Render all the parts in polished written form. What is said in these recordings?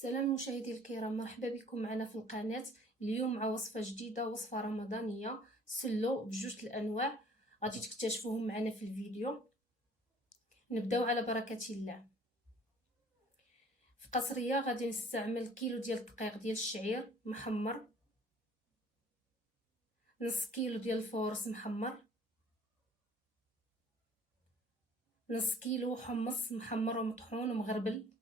سلام مشاهدي الكرام، مرحبا بكم معنا في القناة. اليوم مع وصفة جديدة، وصفة رمضانية، سلو بجوج الانواع غادي تكتشفوهم معنا في الفيديو. نبداو على بركة الله. في قصرية غادي نستعمل كيلو ديال الدقيق ديال الشعير محمر، نص كيلو ديال الفورص محمر، نص كيلو حمص محمر ومطحون ومغربل،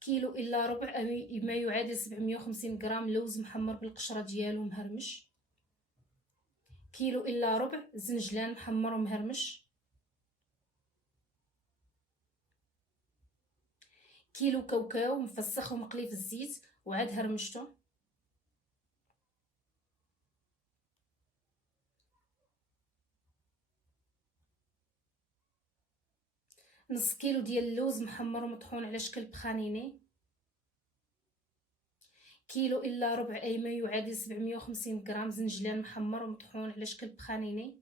كيلو الا ربع ما يعادل 750 غرام لوز محمر بالقشره ديالو مهرمش، كيلو الا ربع زنجلان محمر ومهرمش، كيلو كاوكاو مفسخ ومقلي في الزيت وعاد هرمشته، نص كيلو ديال اللوز محمر ومطحون على شكل بخانيني، كيلو الا ربع اي ما يعادل 750 غرام زنجلان محمر ومطحون على شكل بخانيني،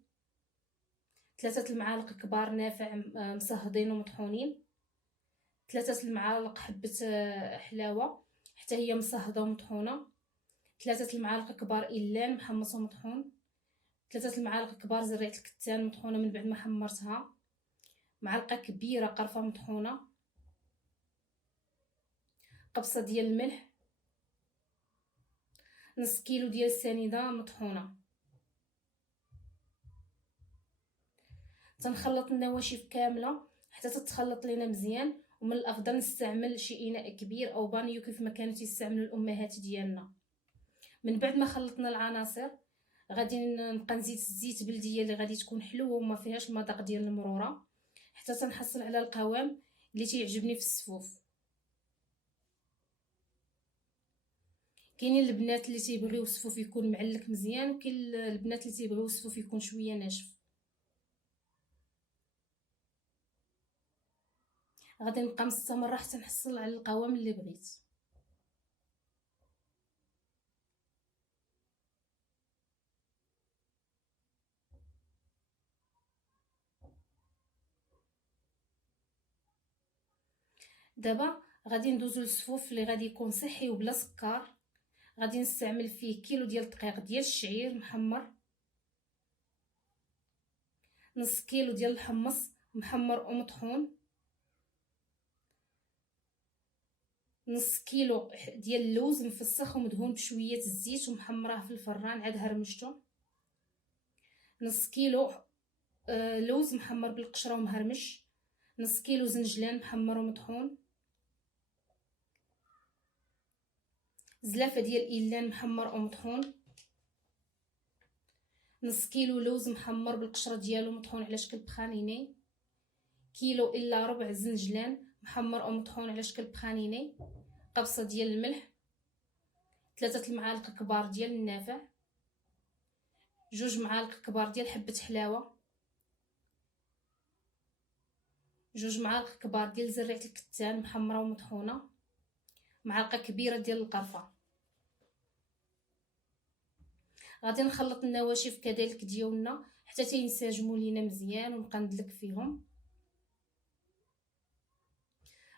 3 المعالق كبار نافع مصهدين ومطحونين، 3 المعالق حبة حلاوة حتى هي مصهده ومطحونه، 3 المعالق كبار إلان محمص ومطحون، 3 المعالق كبار زريعة الكتان مطحونه من بعد ما حمرتها، معلقه كبيره قرفه مطحونه، قبصه ديال الملح، نص كيلو ديال السنيده مطحونه. تنخلط النواشف كامله حتى تتخلط لينا مزيان، ومن الافضل نستعمل شي اناء كبير او بانيو كيف ما كانوا تيستعملوا الامهات ديالنا. من بعد ما خلطنا العناصر غادي نبقى نزيد الزيت بلديه اللي غادي تكون حلوه وما فيهاش المذاق ديال المروره حتى تنحصل على القوام اللي تيعجبني في السفوف. كاينين البنات اللي تيبغيو السفوف يكون معلك مزيان، وكاين البنات اللي تيبغيو السفوف يكون شويه ناشف. غادي نبقى مستمره حتى نحصل على القوام اللي بغيت. دابا غادي ندوزو للسفوف اللي غادي يكون صحي وبلا سكر. غادي نستعمل فيه كيلو ديال الدقيق ديال الشعير محمر، نص كيلو ديال الحمص محمر ومطحون، نص كيلو ديال اللوز مفسخ ومدهون بشويه الزيت ومحمراه في الفران عاد هرمشته، نص كيلو لوز محمر بالقشره ومهرمش، نص كيلو زنجلان محمر ومطحون، زلافه ديال إيلان محمر ومطحون، نص كيلو لوز محمر بالقشره ديالو مطحون على شكل بخانيني، كيلو الا ربع زنجلان محمر ومطحون على شكل بخانيني، قبصه ديال الملح، 3 المعالق كبار ديال النافع، 2 معالق كبار ديال حبه حلاوه، 2 معالق كبار ديال زريعه الكتان محمره ومطحونه، معلقه كبيره ديال القرفه. غادي نخلط النواشف كذلك ديالنا حتى تينسجموا لينا مزيان ونبقى ندلك فيهم.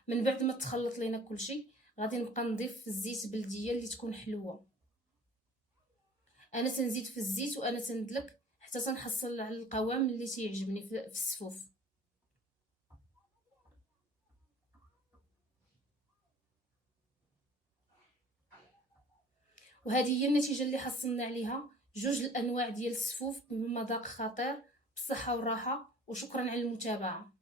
من بعد ما تخلط لينا كلشي غادي نبقى نضيف الزيت بلديه اللي تكون حلوه. انا تنزيد في الزيت وانا تندلك حتى تنحصل على القوام اللي تيعجبني في السفوف. وهذه هي النتيجه اللي حصلنا عليها، 2 الانواع ديال السفوف بمذاق خطير بالصحه والراحه. وشكرا على المتابعه.